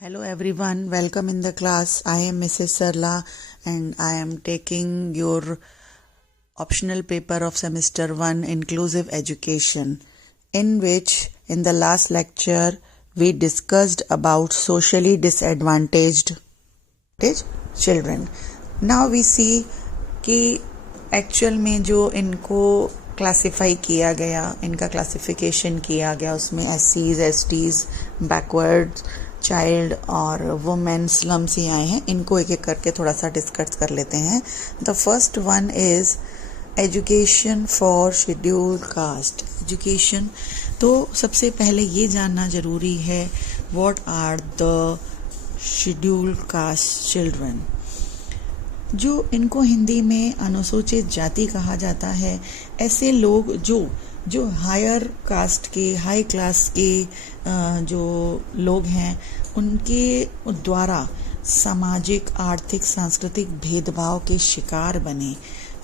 Hello everyone, welcome in the class. I am Mrs. Sarla and I am taking your optional paper of semester 1 inclusive education, in which in the last lecture we discussed about socially disadvantaged children. Now we see कि actual में जो इनको classify किया गया, इनका classification किया गया, उसमें एससीज, एसटीज, बैकवर्ड चाइल्ड और वुमेन स्लम्स ही आए हैं. इनको एक एक करके थोड़ा सा डिस्कस कर लेते हैं. The first one is education for scheduled caste. Education, तो सबसे पहले ये जानना जरूरी है what are the scheduled caste children. जो इनको हिंदी में अनुसूचित जाति कहा जाता है. ऐसे लोग जो हायर कास्ट के, हाई क्लास के जो लोग हैं, उनके द्वारा सामाजिक, आर्थिक, सांस्कृतिक भेदभाव के शिकार बने.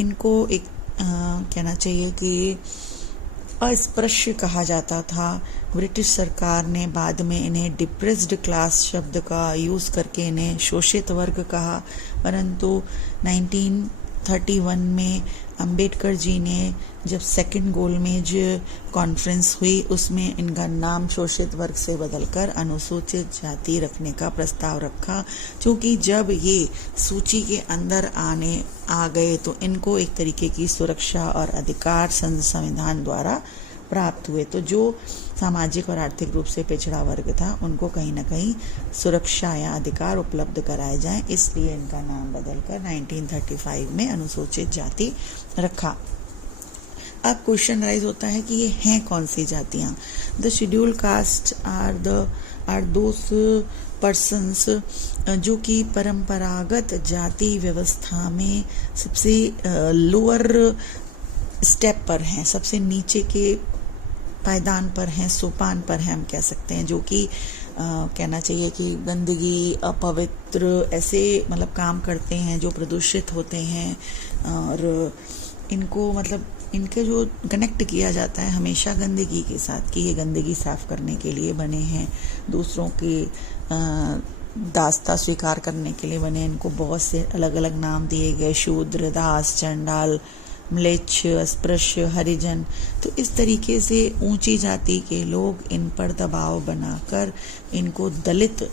इनको एक कहना चाहिए कि अस्पृश्य कहा जाता था. ब्रिटिश सरकार ने बाद में इन्हें डिप्रेस्ड क्लास शब्द का यूज़ करके इन्हें शोषित वर्ग कहा. परंतु 1931 में अंबेडकर जी ने जब सेकंड गोलमेज कॉन्फ्रेंस हुई, उसमें इनका नाम शोषित वर्ग से बदलकर अनुसूचित जाति रखने का प्रस्ताव रखा. क्योंकि जब ये सूची के अंदर आ गए तो इनको एक तरीके की सुरक्षा और अधिकार संविधान द्वारा प्राप्त हुए. तो जो सामाजिक और आर्थिक रूप से पिछड़ा वर्ग था, उनको कहीं ना कहीं सुरक्षा या अधिकार उपलब्ध कराए जाएं, इसलिए इनका नाम बदलकर 1935 में अनुसूचित जाति रखा. अब क्वेश्चन राइज होता है कि ये हैं कौन सी जातियां. The scheduled caste are those persons जो कि परंपरागत जाति व्यवस्था में सबसे लोअर स्टेप पर हैं, सबसे नीचे के पायदान पर हैं, सोपान पर हैं, हम कह सकते हैं. जो कि कहना चाहिए कि गंदगी, अपवित्र ऐसे मतलब काम करते हैं जो प्रदूषित होते हैं. और इनको मतलब इनके जो कनेक्ट किया जाता है हमेशा गंदगी के साथ, कि ये गंदगी साफ करने के लिए बने हैं, दूसरों के दास्ता स्वीकार करने के लिए बने. इनको बहुत से अलग अलग नाम दिए गए, शूद्र, दास, चंडाल, म्लेच्छ, अस्पृश्य, हरिजन. तो इस तरीके से ऊंची जाति के लोग इन पर दबाव बनाकर इनको दलित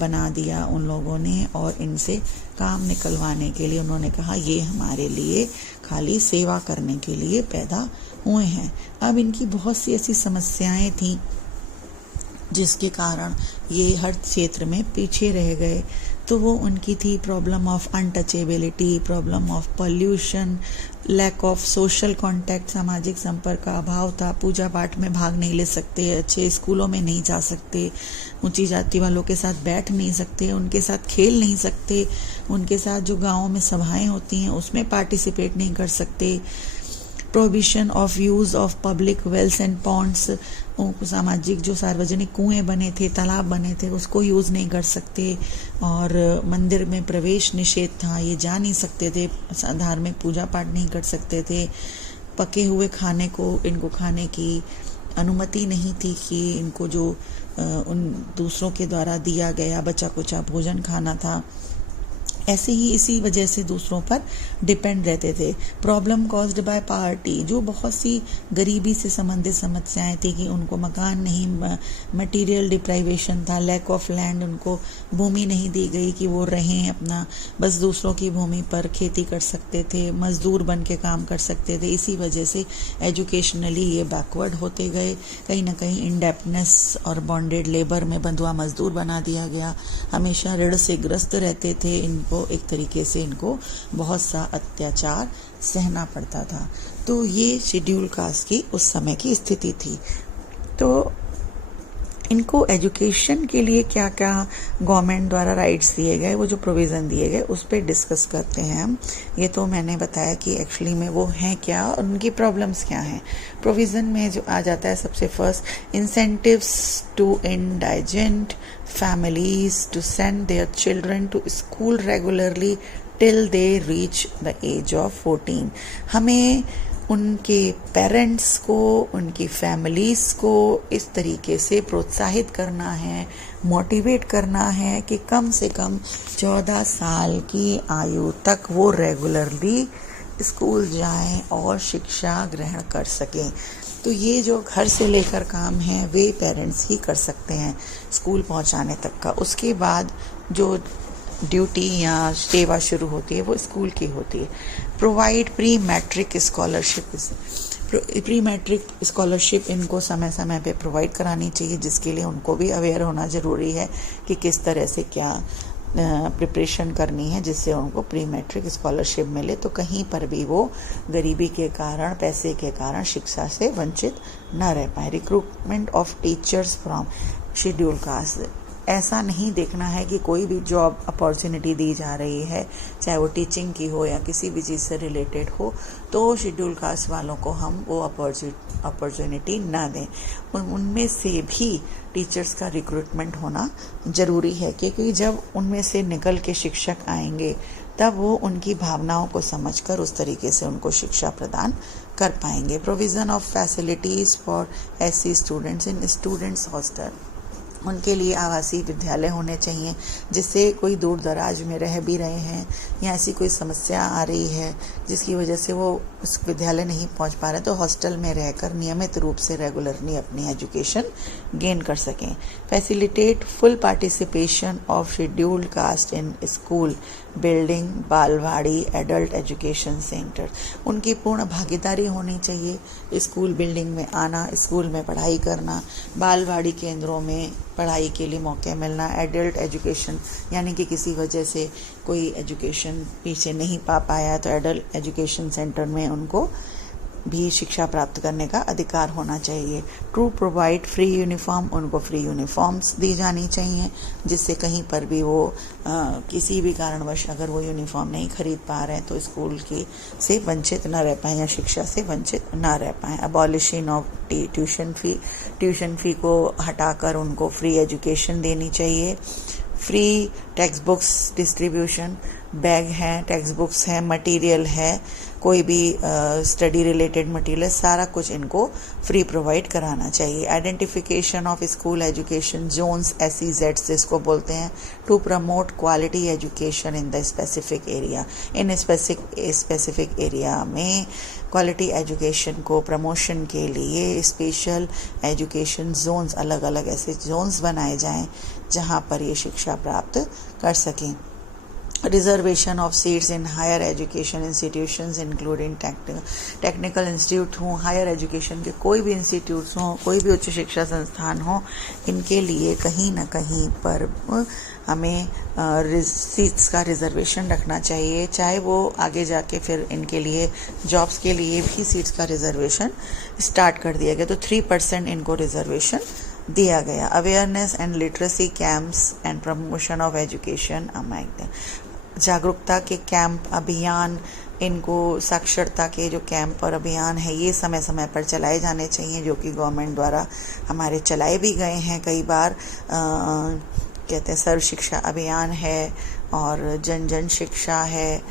बना दिया उन लोगों ने, और इनसे काम निकलवाने के लिए उन्होंने कहा ये हमारे लिए खाली सेवा करने के लिए पैदा हुए हैं. अब इनकी बहुत सी ऐसी समस्याएं थी जिसके कारण ये हर क्षेत्र में पीछे रह गए. तो वो उनकी थी problem of untouchability, problem of pollution, lack of social contact, सामाजिक संपर्क का अभाव था. पूजा पाठ में भाग नहीं ले सकते, अच्छे स्कूलों में नहीं जा सकते, ऊंची जाति वालों के साथ बैठ नहीं सकते, उनके साथ खेल नहीं सकते, उनके साथ जो गाँव में सभाएं होती हैं उसमें पार्टिसिपेट नहीं कर सकते. Prohibition of use of public wells and ponds, सामाजिक जो सार्वजनिक कुएं बने थे, तालाब बने थे, उसको यूज नहीं कर सकते. और मंदिर में प्रवेश निषेध था, ये जा नहीं सकते थे, धार्मिक पूजा पाठ नहीं कर सकते थे. पके हुए खाने को इनको खाने की अनुमति नहीं थी कि इनको जो उन दूसरों के द्वारा दिया गया बचा कुचा भोजन खाना था. ऐसे ही इसी वजह से दूसरों पर डिपेंड रहते थे. प्रॉब्लम कॉज्ड बाय पावर्टी, जो बहुत सी गरीबी से संबंधित समस्याएं थी कि उनको मकान नहीं, मटेरियल डिप्राइवेशन था, लैक ऑफ लैंड, उनको भूमि नहीं दी गई कि वो रहें अपना, बस दूसरों की भूमि पर खेती कर सकते थे, मजदूर बन के काम कर सकते थे. इसी वजह से एजुकेशनली ये बैकवर्ड होते गए. कहीं ना कहीं इंडेप्टनेस और बॉन्डेड लेबर में बंधुआ मजदूर बना दिया गया. हमेशा ऋण से ग्रस्त रहते थे. इनको एक तरीके से इनको बहुत सा अत्याचार सहना पड़ता था. तो ये शेड्यूल कास्ट की उस समय की स्थिति थी. तो इनको एजुकेशन के लिए क्या क्या गवर्नमेंट द्वारा राइट्स दिए गए, वो जो प्रोविज़न दिए गए, उस पर डिस्कस करते हैं हम. ये तो मैंने बताया कि एक्चुअली में वो हैं क्या और उनकी प्रॉब्लम्स क्या हैं. प्रोविज़न में जो आ जाता है सबसे first, incentives to indigent families to send their children to school regularly till they reach the age of 14. हमें उनके पेरेंट्स को, उनकी फैमिलीज़ को इस तरीके से प्रोत्साहित करना है, मोटिवेट करना है कि कम से कम 14 साल की आयु तक वो रेगुलरली स्कूल जाएं और शिक्षा ग्रहण कर सकें। तो ये जो घर से लेकर काम है वे पेरेंट्स ही कर सकते हैं स्कूल पहुंचाने तक का। उसके बाद जो ड्यूटी या सेवा शुरू होती है वो स्कूल की होती है। Provide pre matric scholarship. Pre matric scholarship इनको समय समय पे प्रोवाइड करानी चाहिए, जिसके लिए उनको भी अवेयर होना ज़रूरी है कि किस तरह से क्या प्रिपरेशन करनी है जिससे उनको प्री मैट्रिक स्कॉलरशिप मिले, तो कहीं पर भी वो गरीबी के कारण, पैसे के कारण शिक्षा से वंचित न रह पाए। Recruitment of teachers from schedule caste. ऐसा नहीं देखना है कि कोई भी जॉब अपॉर्चुनिटी दी जा रही है, चाहे वो टीचिंग की हो या किसी भी चीज़ से रिलेटेड हो, तो शेड्यूल कास्ट वालों को हम वो अपॉर्चुनिटी ना दें। उनमें से भी टीचर्स का रिक्रूटमेंट होना ज़रूरी है, क्योंकि जब उनमें से निकल के शिक्षक आएंगे तब वो उनकी भावनाओं को समझकर उस तरीके से उनको शिक्षा प्रदान कर पाएंगे। Provision of facilities for SC students in students hostel. उनके लिए आवासीय विद्यालय होने चाहिए, जिससे कोई दूर दराज में रह भी रहे हैं या ऐसी कोई समस्या आ रही है जिसकी वजह से वो उस विद्यालय नहीं पहुंच पा रहे, तो हॉस्टल में रहकर नियमित रूप से रेगुलरली अपनी एजुकेशन गेन कर सकें। Facilitate full participation of scheduled caste in school building, balwadi, adult education centre. उनकी पूर्ण भागीदारी होनी चाहिए स्कूल बिल्डिंग में आना, स्कूल में पढ़ाई करना, बालवाड़ी केंद्रों में पढ़ाई के लिए मौके मिलना, एडल्ट एजुकेशन यानी कि किसी वजह से कोई एजुकेशन पीछे नहीं पा पाया तो एडल्ट एजुकेशन सेंटर में उनको भी शिक्षा प्राप्त करने का अधिकार होना चाहिए। To provide free uniform. उनको फ्री यूनिफॉर्म्स दी जानी चाहिए, जिससे कहीं पर भी वो किसी भी कारणवश अगर वो यूनिफॉर्म नहीं खरीद पा रहे हैं तो स्कूल की से वंचित न रह पाएँ या शिक्षा से वंचित न रह पाएँ। Abolishing of tuition fee. Tuition fee को हटाकर उनको फ्री एजुकेशन देनी चाहिए। Free text books distribution. Bag है, टेक्स्ट बुक्स है, मटेरियल है, कोई भी स्टडी रिलेटेड मटेरियल, सारा कुछ इनको फ्री प्रोवाइड कराना चाहिए। Identification of school education zones, SEZs जिसको बोलते हैं, to promote quality education in the specific area. In specific area में क्वालिटी एजुकेशन को प्रमोशन के लिए स्पेशल एजुकेशन जोन्स, अलग अलग ऐसे जोन्स बनाए जाएं जहां पर ये शिक्षा प्राप्त कर सकें। Reservation of seats in higher education institutions including technical institute हों, हायर एजुकेशन के कोई भी इंस्टीट्यूट्स हों, कोई भी उच्च शिक्षा संस्थान हो, इनके लिए कहीं ना कहीं पर हमें सीट्स का रिजर्वेशन रखना चाहिए। चाहे वो आगे जाके फिर इनके लिए जॉब्स के लिए भी सीट्स का रिजर्वेशन स्टार्ट कर दिया गया, तो 3% इनको रिजर्वेशन दिया गया। Awareness and literacy camps and promotion of education among them. जागरूकता के कैंप, अभियान, इनको साक्षरता के जो कैंप और अभियान है ये समय समय पर चलाए जाने चाहिए, जो कि गवर्नमेंट द्वारा हमारे चलाए भी गए हैं कई बार। कहते हैं सर्व शिक्षा अभियान है और जन जन शिक्षा है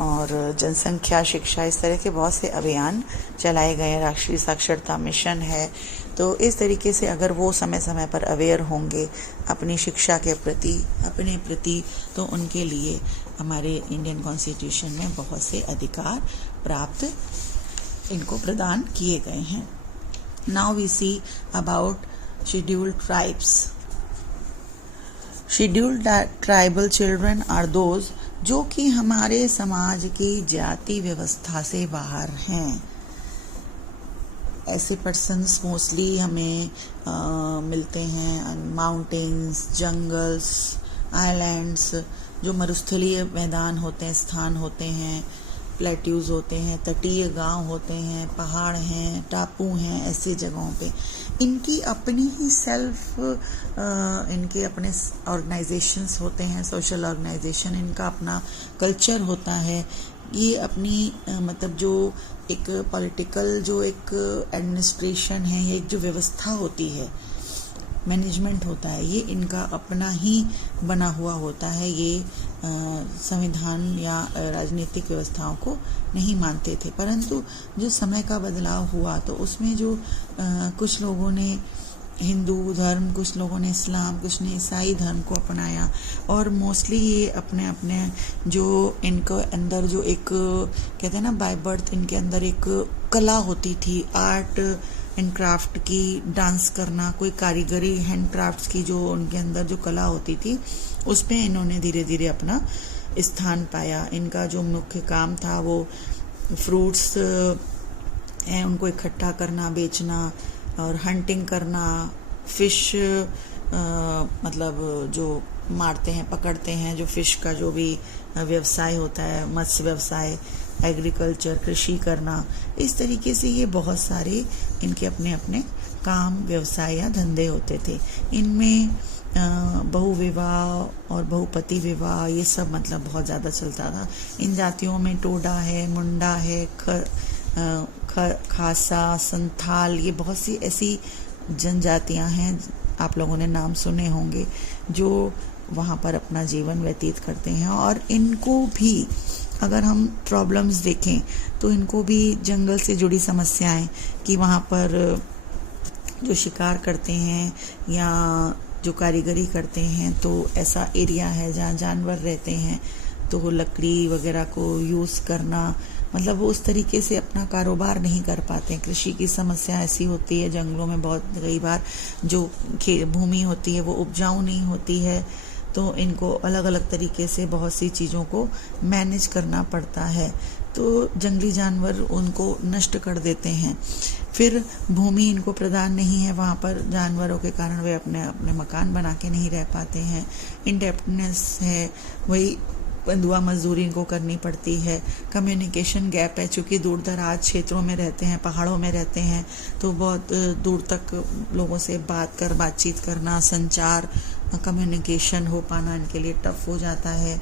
और जनसंख्या शिक्षा, इस तरह के बहुत से अभियान चलाए गए हैं। राष्ट्रीय साक्षरता मिशन है। तो इस तरीके से अगर वो समय समय पर अवेयर होंगे अपनी शिक्षा के प्रति, अपने प्रति, तो उनके लिए हमारे इंडियन कॉन्स्टिट्यूशन में बहुत से अधिकार प्राप्त इनको प्रदान किए गए हैं। Now we see about scheduled tribes. Scheduled tribal children are those जो कि हमारे समाज की जाति व्यवस्था से बाहर हैं। ऐसे पर्सन्स मोस्टली हमें मिलते हैं माउंटेन्स, जंगल्स, आइलैंड्स, जो मरुस्थलीय मैदान होते हैं, स्थान होते हैं, प्लेट्यूज होते हैं, तटीय गांव होते हैं, पहाड़ हैं, टापू हैं, ऐसी जगहों पे इनकी अपनी ही इनके अपने ऑर्गेनाइजेशंस होते हैं, सोशल ऑर्गेनाइजेशन, इनका अपना कल्चर होता है। ये अपनी मतलब जो एक पॉलिटिकल जो एक एडमिनिस्ट्रेशन है, ये एक जो व्यवस्था होती है, मैनेजमेंट होता है, ये इनका अपना ही बना हुआ होता है। ये संविधान या राजनीतिक व्यवस्थाओं को नहीं मानते थे, परंतु जो समय का बदलाव हुआ तो उसमें जो कुछ लोगों ने हिंदू धर्म, कुछ लोगों ने इस्लाम, कुछ ने ईसाई धर्म को अपनाया। और मोस्टली ये अपने अपने जो इनके अंदर जो एक कहते हैं ना बाय बर्थ, इनके अंदर एक कला होती थी आर्ट एंड क्राफ्ट की, डांस करना, कोई कारीगरी हैंड क्राफ्ट्स की जो उनके अंदर जो कला होती थी, उस पे इन्होंने धीरे धीरे अपना स्थान पाया। इनका जो मुख्य काम था वो फ्रूट्स हैं उनको इकट्ठा करना, बेचना, और हंटिंग करना, फिश मतलब जो मारते हैं, पकड़ते हैं, जो फिश का जो भी व्यवसाय होता है, मत्स्य व्यवसाय, एग्रीकल्चर, कृषि करना, इस तरीके से ये बहुत सारे इनके अपने अपने काम, व्यवसाय या धंधे होते थे। इनमें बहुविवाह और बहुपति विवाह ये सब मतलब बहुत ज़्यादा चलता था। इन जातियों में टोडा है, मुंडा है, खासा, संथाल, ये बहुत सी ऐसी जनजातियां हैं, आप लोगों ने नाम सुने होंगे, जो वहाँ पर अपना जीवन व्यतीत करते हैं। और इनको भी अगर हम प्रॉब्लम्स देखें तो इनको भी जंगल से जुड़ी समस्याएं, कि वहाँ पर जो शिकार करते हैं या जो कारीगरी करते हैं, तो ऐसा एरिया है जहाँ जानवर रहते हैं, तो वो लकड़ी वगैरह को यूज़ करना, मतलब वो उस तरीके से अपना कारोबार नहीं कर पाते हैं। कृषि की समस्या ऐसी होती है जंगलों में, बहुत कई बार जो भूमि होती है वो उपजाऊ नहीं होती है, तो इनको अलग अलग तरीके से बहुत सी चीज़ों को मैनेज करना पड़ता है, तो जंगली जानवर उनको नष्ट कर देते हैं। फिर भूमि इनको प्रदान नहीं है, वहाँ पर जानवरों के कारण वे अपने अपने मकान बना के नहीं रह पाते हैं। इंडेप्टनेस है, वही बंधुआ मजदूरी इनको करनी पड़ती है। कम्युनिकेशन गैप है, चूँकि दूर दराज क्षेत्रों में रहते हैं, पहाड़ों में रहते हैं, तो बहुत दूर तक लोगों से बातचीत करना, संचार, कम्युनिकेशन हो पाना इनके लिए टफ हो जाता है।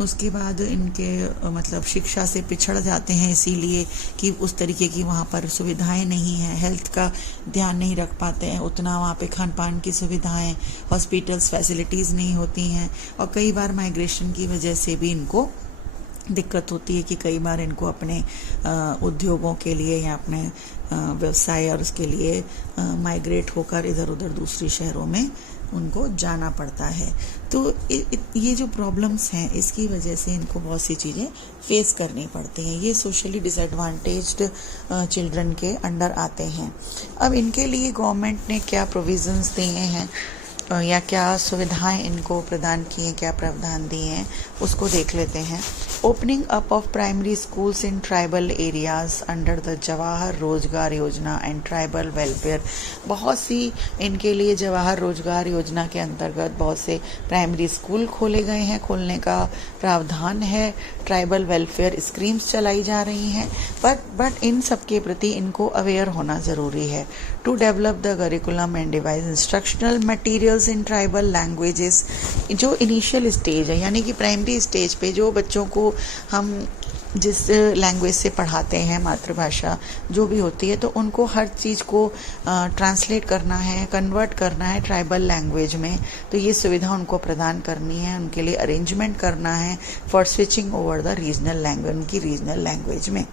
उसके बाद इनके मतलब शिक्षा से पिछड़ जाते हैं, इसीलिए कि उस तरीके की वहाँ पर सुविधाएं नहीं हैं, हेल्थ का ध्यान नहीं रख पाते हैं उतना, वहाँ पे खान पान की सुविधाएं, हॉस्पिटल्स, फैसिलिटीज़ नहीं होती हैं। और कई बार माइग्रेशन की वजह से भी इनको दिक्कत होती है कि कई बार इनको अपने उद्योगों के लिए या अपने व्यवसाय और उसके लिए माइग्रेट होकर इधर उधर दूसरी शहरों में उनको जाना पड़ता है। तो ये जो प्रॉब्लम्स हैं, इसकी वजह से इनको बहुत सी चीज़ें फेस करनी पड़ती हैं। ये सोशली डिसएडवांटेज्ड चिल्ड्रन के अंडर आते हैं। अब इनके लिए गवर्नमेंट ने क्या प्रोविजंस दिए हैं या क्या सुविधाएं इनको प्रदान की हैं, क्या प्रावधान दिए हैं, उसको देख लेते हैं। Opening up of primary schools in tribal areas under the Jawahar रोजगार योजना एंड ट्राइबल वेलफेयर। बहुत सी इनके लिए जवाहर रोजगार योजना के अंतर्गत बहुत से प्राइमरी स्कूल खोले गए हैं, खोलने का प्रावधान है। ट्राइबल वेलफेयर स्कीम्स चलाई जा रही हैं, बट इन सब के प्रति इनको अवेयर होना ज़रूरी है। To develop the curriculum and devise instructional materials in tribal languages. जो इनिशियल स्टेज है, यानी कि प्राइमरी स्टेज पे जो बच्चों को हम जिस लैंग्वेज से पढ़ाते हैं, मातृभाषा जो भी होती है, तो उनको हर चीज़ को ट्रांसलेट करना है, कन्वर्ट करना है ट्राइबल लैंग्वेज में। तो ये सुविधा उनको प्रदान करनी है, उनके लिए अरेंजमेंट करना है for switching over the regional language, उनकी रीजनल लैंग्वेज में।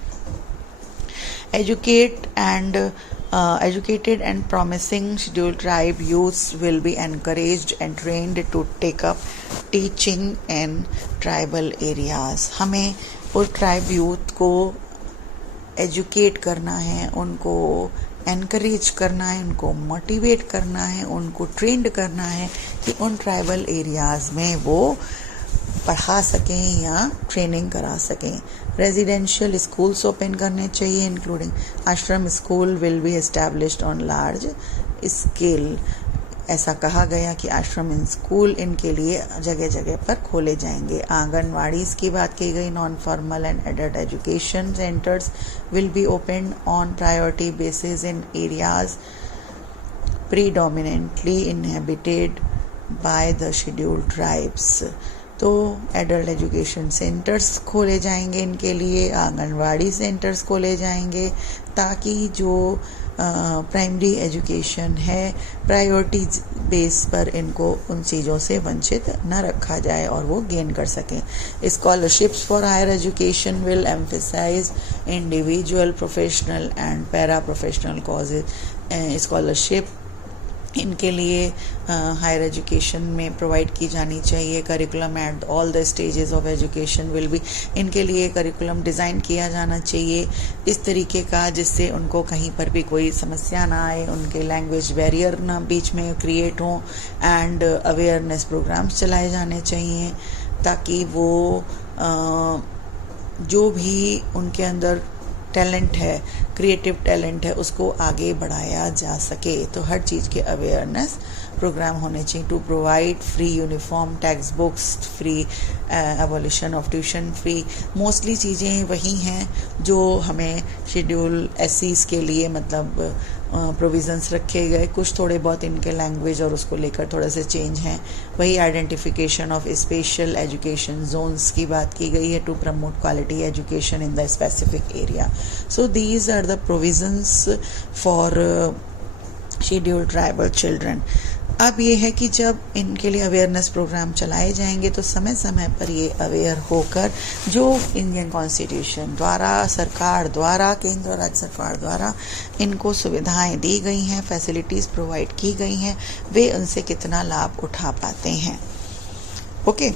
Educated and promising scheduled tribe youths will be encouraged and trained to take up teaching in tribal areas. हमें उस ट्राइब यूथ को एजुकेट करना है, उनको एनकरेज करना है, उनको मोटिवेट करना है, उनको ट्रेंड करना है कि उन ट्राइबल एरियाज़ में वो पढ़ा सकें या ट्रेनिंग करा सकें। रेजिडेंशियल स्कूल्स ओपन करने चाहिए, इंक्लूडिंग आश्रम school will be established on large scale. ऐसा कहा गया कि आश्रम स्कूल इनके लिए जगह जगह पर खोले जाएंगे। आंगनवाड़ी की बात की गई। Non formal and adult education centres will be open on priority basis in areas predominantly inhabited by the scheduled tribes. तो एडल्ट एजुकेशन सेंटर्स खोले जाएंगे इनके लिए, आंगनवाड़ी सेंटर्स खोले जाएंगे, ताकि जो प्राइमरी एजुकेशन है प्रायोरिटी बेस पर इनको उन चीज़ों से वंचित न रखा जाए और वो गेन कर सकें। Scholarships for higher education will emphasize individual, professional and paraprofessional courses. Scholarship इनके लिए हायर एजुकेशन में प्रोवाइड की जानी चाहिए। Curriculum at all the stages of education will be, इनके लिए करिकुलम डिज़ाइन किया जाना चाहिए इस तरीके का जिससे उनको कहीं पर भी कोई समस्या ना आए, उनके लैंग्वेज बैरियर ना बीच में क्रिएट हो, एंड अवेयरनेस प्रोग्राम्स चलाए जाने चाहिए ताकि वो जो भी उनके अंदर टैलेंट है, क्रिएटिव टैलेंट है, उसको आगे बढ़ाया जा सके। तो हर चीज़ के अवेयरनेस प्रोग्राम होने चाहिए to provide free uniform, textbooks free, abolition of tuition fee. Mostly चीज़ें वही हैं जो हमें शेड्यूल एससीज के लिए मतलब प्रोविज़न्स रखे गए, कुछ थोड़े बहुत इनके लैंग्वेज और उसको लेकर थोड़े से चेंज हैं। वही identification of special education zones की बात की गई है to promote quality education in the specific area. So these are the provisions for scheduled tribal children. अब ये है कि जब इनके लिए अवेयरनेस प्रोग्राम चलाए जाएंगे तो समय समय पर ये अवेयर होकर जो इंडियन कॉन्स्टिट्यूशन द्वारा, सरकार द्वारा, केंद्र और राज्य सरकार द्वारा इनको सुविधाएं दी गई हैं, फैसिलिटीज़ प्रोवाइड की गई हैं, वे उनसे कितना लाभ उठा पाते हैं। ओके,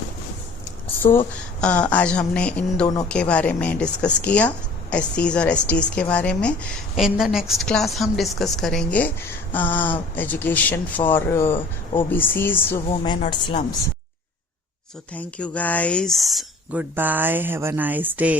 सो आज हमने इन दोनों के बारे में डिस्कस किया, एससीज और एसटीज के बारे में। इन द नेक्स्ट क्लास हम डिस्कस करेंगे एजुकेशन फॉर ओबीसीज, वुमेन और slums. So thank you guys, goodbye, have a nice day.